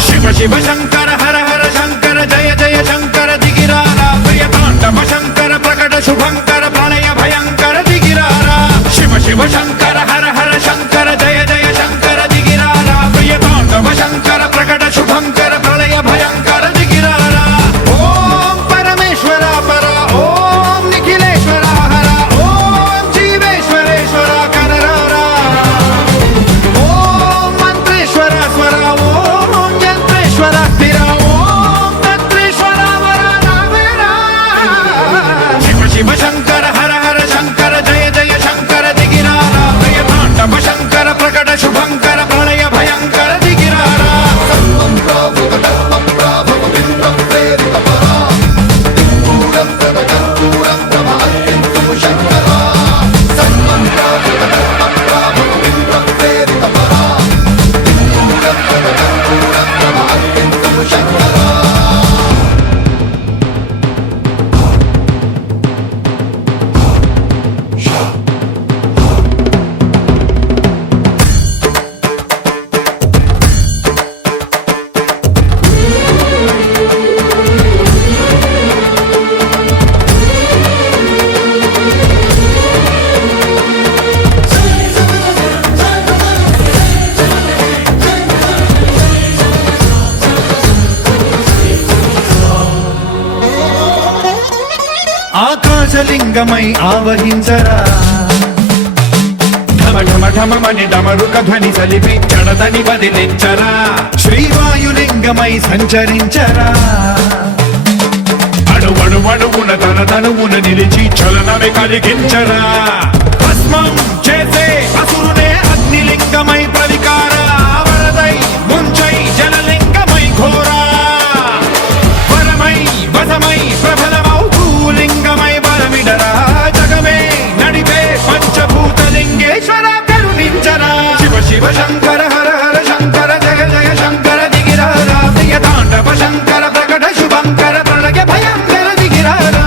శివ శివ శంకర హర హర శంకర జయ జయ శంకర దిగిరారా ప్రియ తాండవ శంకర ప్రకట శుభంకర ప్రళయ భయంకర దిగిరారా శివ శివ శంకర హర హర శంకర జయ జయ శంకర దిగిరారా ప్రియ తాండవ శంకర ప్రకట శుభంకర ప్రళయ భయంకర దిగిరారా ఓం పరమేశ్వర పర ఓం నిఖిలేశ్వర హర ఓం జీవేశ్వరేశ్వర కరరారా ఓం మంత్రేశ్వర స్వర ఓం యంత్రేశ్వర స్థిర ఓం తంత్రేశ్వర వర నావేరా శివ శివ శంకర హర హర శంకర జయ జయ శంకర దిగిరారా ప్రియ తాండవ శంకర ప్రకట శుభంకర ప్రళయ భయంకర దిగిరారా ఆకాశలింగమై ఆవహించరా ఢమ ఢమ ఢమమని డమరుక ధ్వని సలిపి జడదని వదిలించరా శ్రీవాయులింగమై సంచరించరా అణువణువున తన తనువున నిలిచి చలనమే కలిగించరా భస్మం చేసే అసురునే అగ్నిలింగమై ప్రవికార వరదై ముంచై జలలింగమై ఘోరా వరమై వసమై ప్రబలమౌ భూలింగమై బలమిడరా జగమే నడిపే పంచభూతలింగేశ్వర కరుణించరా శివ శివ శంకర హర హర శంకర జయ జయ శంకర దిగిరారా ప్రియ తాండవ శంకర ప్రకట శుభంకర ప్రళయ భయంకర దిగిరారా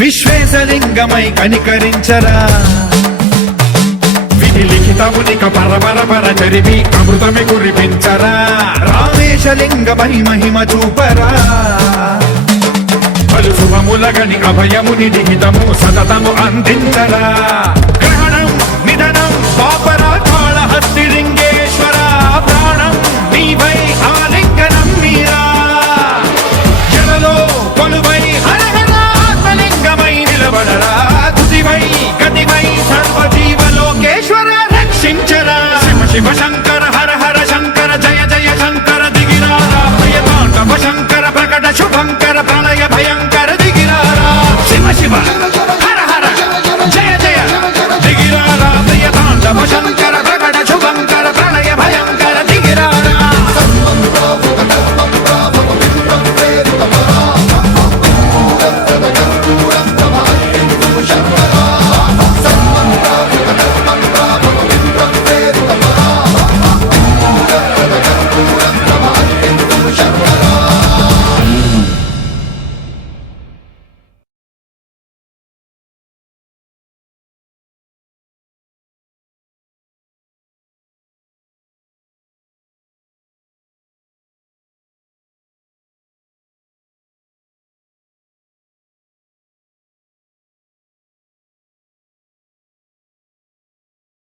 విశ్వేశలింగమై కనికరించరా విధి లిఖితమునిక పరపర చరివి అమృతమి కురిపించరా రామేశలింగమై మహిమ చూపరా పలు శుభములగని అభయముని నిహితము సతతము అందించరా గ్రహణం నిధనం పాపరా కాళహస్తి లింగేశ్వర ప్రాణం నీవై ఆలింగనం మీరా జలలో కొలువై హర హర ఆత్మలింగమై నిలబడరా తుదివై గతివై సర్వజీవలోకేశ్వర రక్షించరా శివ శివ శంకర